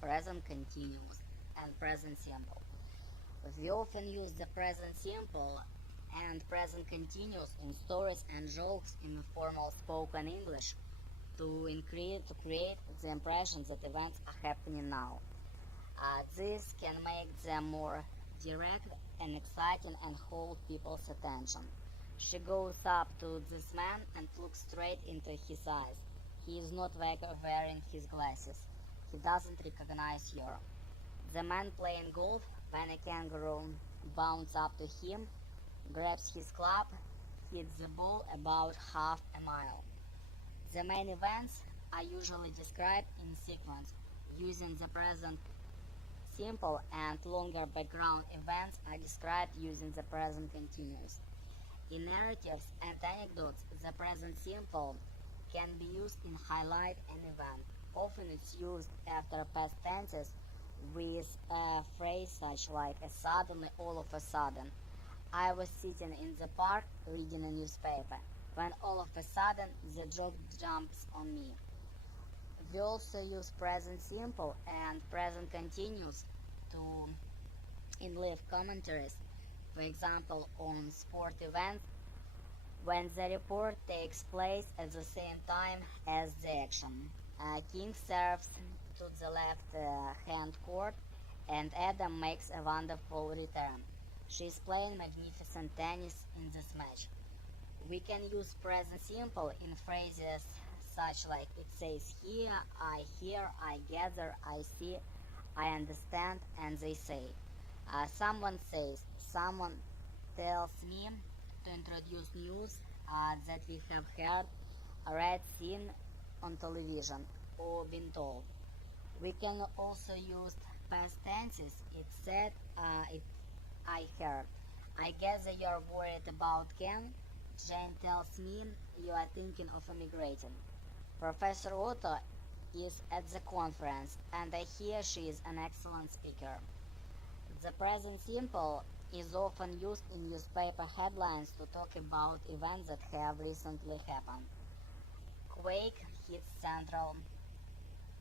present continuous, and present simple. We often use the present simple and present continuous in stories and jokes in formal spoken English to create the impression that events are happening now. This can make them more direct and exciting and hold people's attention. She goes up to this man and looks straight into his eyes. He is not wearing his glasses. He doesn't recognize her. The man playing golf, when a kangaroo bounds up to him, grabs his club, hits the ball about half a mile. The main events are usually described in sequence, using the present simple, and longer background events are described using the present continuous. In narratives and anecdotes, the present simple can be used in highlight an event. Often it's used after past tenses with a phrase such like suddenly, all of a sudden. I was sitting in the park reading a newspaper when all of a sudden the joke jumps on me. We also use present simple and present continuous to in live commentaries, for example on sport events when the report takes place at the same time as the action. King serves to the left hand court and Adam makes a wonderful return. She is playing magnificent tennis in this match. We can use present simple in phrases such like it says here, I hear, I gather, I see, I understand, and they say. Someone says, someone tells me to introduce news that we have heard, read, seen on television, or been told. We can also use past tenses. It said, I heard. I guess that you're worried about Ken. Jane tells me you are thinking of emigrating. Professor Otto is at the conference and I hear she is an excellent speaker. The present simple is often used in newspaper headlines to talk about events that have recently happened. Quake hits central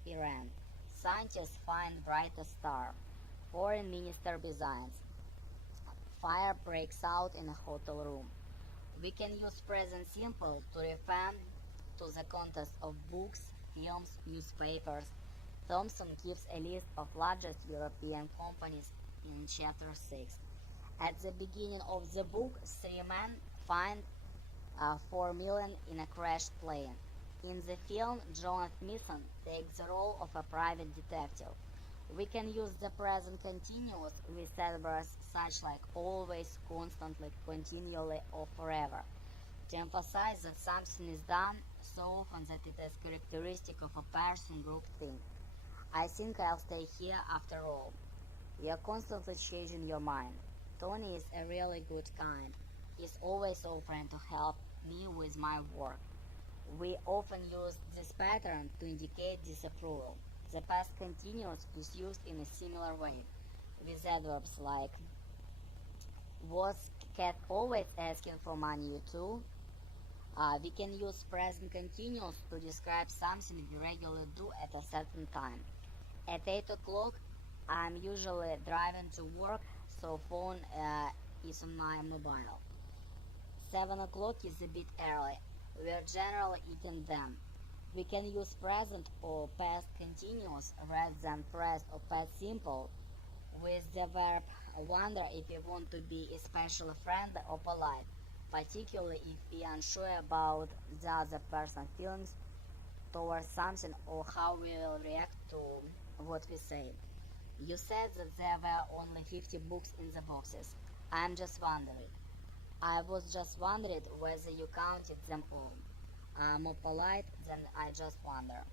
Iran. Scientists find brightest star. Foreign minister resigns. Fire breaks out in a hotel room. We can use present simple to refer to the contents of books, films, newspapers. Thompson gives a list of largest European companies in chapter 6. At the beginning of the book, three men find 4 million in a crashed plane. In the film, Jonathan Mason takes the role of a private detective. We can use the present continuous with adverbs such like always, constantly, continually, or forever to emphasize that something is done so often that it is characteristic of a person, group, thing. I think I'll stay here after all. You're constantly changing your mind. Tony is a really good kind. He's always offering to help me with my work. We often use this pattern to indicate disapproval. The past continuous is used in a similar way, with adverbs like was Cat always asking for money too? We can use present continuous to describe something we regularly do at a certain time. At 8 o'clock, I'm usually driving to work, so phone is on my mobile. 7 o'clock is a bit early. We are generally eating them. We can use present or past continuous rather than present or past simple with the verb wonder if we want to be especially friendly or polite, particularly if we are unsure about the other person's feelings towards something or how we will react to what we say. You said that there were only 50 books in the boxes. I'm just wondering. I was just wondering whether you counted them all. More polite than I just wonder.